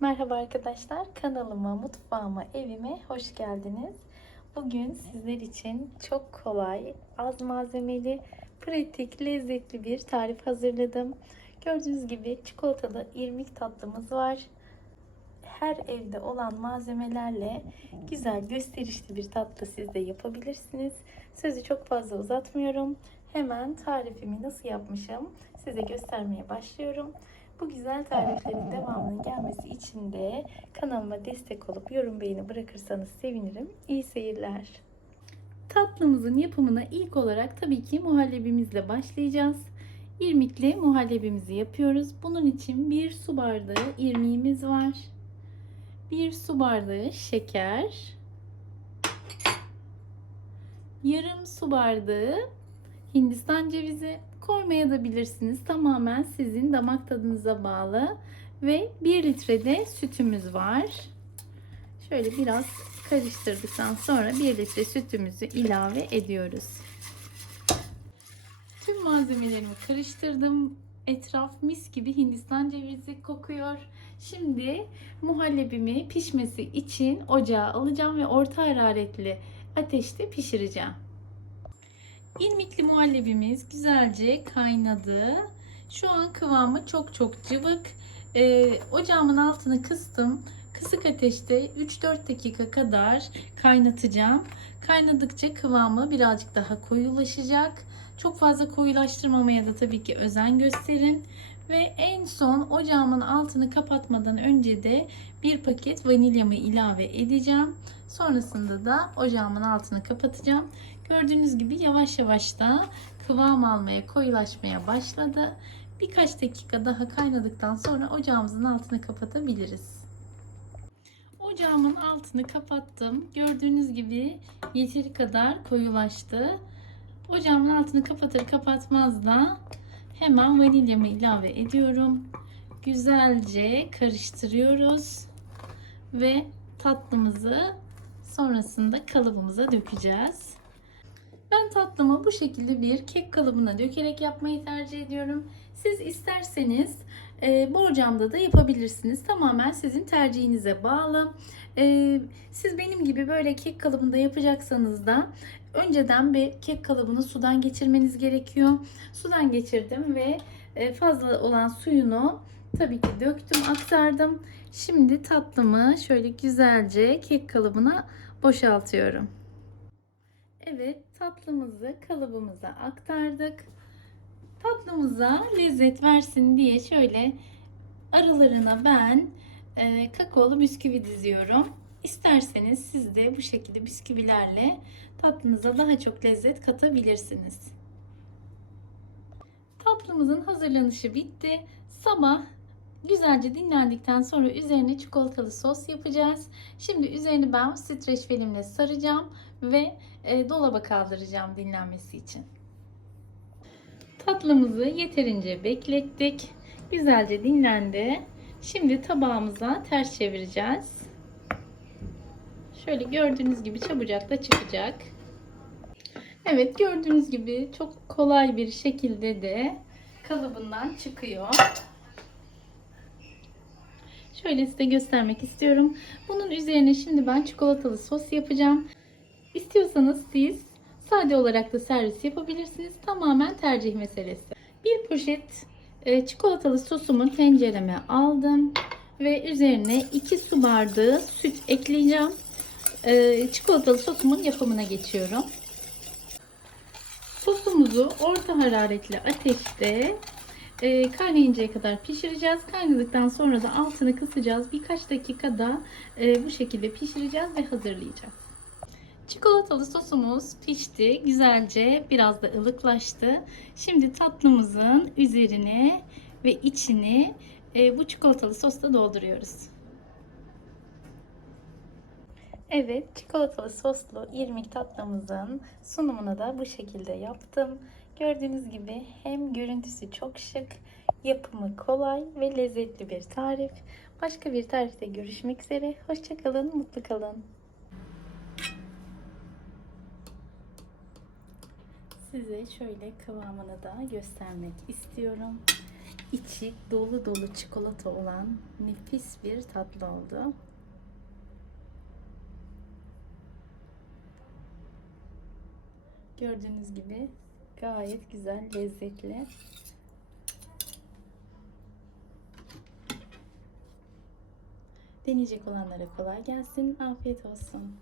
Merhaba arkadaşlar, kanalıma, mutfağıma, evime hoş geldiniz. Bugün sizler için çok kolay, az malzemeli, pratik, lezzetli bir tarif hazırladım. Gördüğünüz gibi çikolatalı irmik tatlımız var. Her evde olan malzemelerle güzel, gösterişli bir tatlı siz de yapabilirsiniz. Sözü çok fazla uzatmıyorum. Hemen tarifimi nasıl yapmışım size göstermeye başlıyorum. Bu güzel tariflerin devamının gelmesi için de kanalıma destek olup yorum beğeni bırakırsanız sevinirim. İyi seyirler. Tatlımızın yapımına ilk olarak tabii ki muhallebimizle başlayacağız. İrmikli muhallebimizi yapıyoruz. Bunun için bir su bardağı irmiğimiz var. Bir su bardağı şeker. Yarım su bardağı Hindistan cevizi koymaya da bilirsiniz. Tamamen sizin damak tadınıza bağlı. Ve 1 litre de sütümüz var. Şöyle biraz karıştırdıktan sonra 1 litre sütümüzü ilave ediyoruz. Tüm malzemelerimi karıştırdım. Etraf mis gibi Hindistan cevizi kokuyor. Şimdi muhallebimi pişmesi için ocağa alacağım ve orta hararetli ateşte pişireceğim. İrmikli muhallebimiz güzelce kaynadı. Şu an kıvamı çok çok cıvık. Ee, ocağımın altını kıstım. Kısık ateşte 3-4 dakika kadar kaynatacağım. Kaynadıkça kıvamı birazcık daha koyulaşacak. Çok fazla koyulaştırmamaya da tabii ki özen gösterin. Ve en son ocağımın altını kapatmadan önce de bir paket vanilyamı ilave edeceğim. Sonrasında da ocağımın altını kapatacağım. Gördüğünüz gibi yavaş yavaş da kıvam almaya, koyulaşmaya başladı. Birkaç dakika daha kaynadıktan sonra ocağımızın altını kapatabiliriz. Ocağımın altını kapattım. Gördüğünüz gibi yeteri kadar koyulaştı. Ocağımın altını kapatır kapatmaz da hemen vanilyamı ilave ediyorum. Güzelce karıştırıyoruz ve tatlımızı sonrasında kalıbımıza dökeceğiz. Ben tatlımı bu şekilde bir kek kalıbına dökerek yapmayı tercih ediyorum. Siz isterseniz e, borcamda da yapabilirsiniz. Tamamen sizin tercihinize bağlı. E, siz benim gibi böyle kek kalıbında yapacaksanız da önceden bir kek kalıbını sudan geçirmeniz gerekiyor. Sudan geçirdim ve e, fazla olan suyunu tabii ki döktüm, aktardım. Şimdi tatlımı şöyle güzelce kek kalıbına boşaltıyorum. Evet tatlımızı kalıbımıza aktardık. Tatlımıza lezzet versin diye şöyle aralarına ben e, kakaolu bisküvi diziyorum. İsterseniz siz de bu şekilde bisküvilerle tatlınıza daha çok lezzet katabilirsiniz. Tatlımızın hazırlanışı bitti. Sabah güzelce dinlendikten sonra üzerine çikolatalı sos yapacağız. Şimdi üzerini ben streç filmle saracağım ve e, dolaba kaldıracağım dinlenmesi için. Tatlımızı yeterince beklettik. Güzelce dinlendi. Şimdi tabağımıza ters çevireceğiz. Şöyle gördüğünüz gibi çabucak da çıkacak. Evet gördüğünüz gibi çok kolay bir şekilde de kalıbından çıkıyor. Şöyle size göstermek istiyorum. Bunun üzerine şimdi ben çikolatalı sos yapacağım. İstiyorsanız siz sade olarak da servis yapabilirsiniz. Tamamen tercih meselesi. Bir poşet e, çikolatalı sosumu tencereme aldım ve üzerine 2 su bardağı süt ekleyeceğim. E, çikolatalı sosumun yapımına geçiyorum. Sosumuzu orta hararetli ateşte e, kaynayıncaya kadar pişireceğiz. Kaynadıktan sonra da altını kısacağız. Birkaç dakikada e, bu şekilde pişireceğiz ve hazırlayacağız. Çikolatalı sosumuz pişti. Güzelce biraz da ılıklaştı. Şimdi tatlımızın üzerine ve içini e, bu çikolatalı sosla dolduruyoruz. Evet, çikolatalı soslu irmik tatlımızın sunumunu da bu şekilde yaptım. Gördüğünüz gibi hem görüntüsü çok şık, yapımı kolay ve lezzetli bir tarif. Başka bir tarifte görüşmek üzere. Hoşçakalın, mutlu kalın. Size şöyle kıvamını da göstermek istiyorum. içi dolu dolu çikolata olan nefis bir tatlı oldu. Gördüğünüz gibi gayet güzel, lezzetli. Deneyecek olanlara kolay gelsin, afiyet olsun.